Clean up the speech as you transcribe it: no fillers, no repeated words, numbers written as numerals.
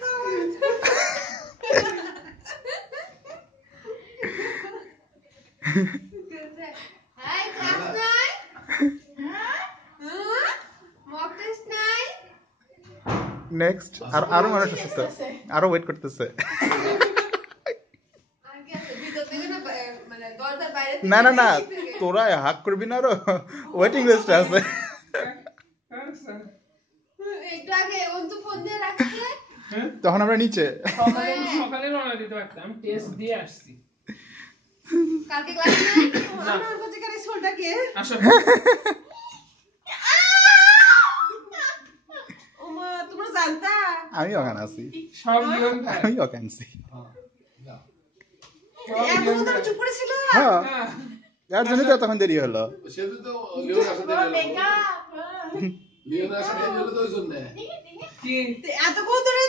Hi, class 9. Mock test 9. Next আর আরো মানুষ আছে তো আরো ওয়েট করতেছে না না না তোরা হাক করবি না আরো ওয়েটিং লিস্টে আছে একটু আগে ওন তো ফোন দিয়ে রাখছে তখন আমরা নিচে সকালে রওনা দিতে পারতাম টেস্ট দিয়ে আসছি কালকে ক্লাস নাই আমার কাছে কারে স্কুলটা কে আসো ওমা তোমরা জানতা আমি ওখানে আছি সব নিয়ম থাকে আমি ওখানে আছি এত তো চুপ করে ছিল হ্যাঁ এর জন্য তো তখন দেরি হলো সেটা তো লিওনার সাথে মেকআপ লিওনার সাথে মিলে তো ওই জন্য কি এত কোন ধরে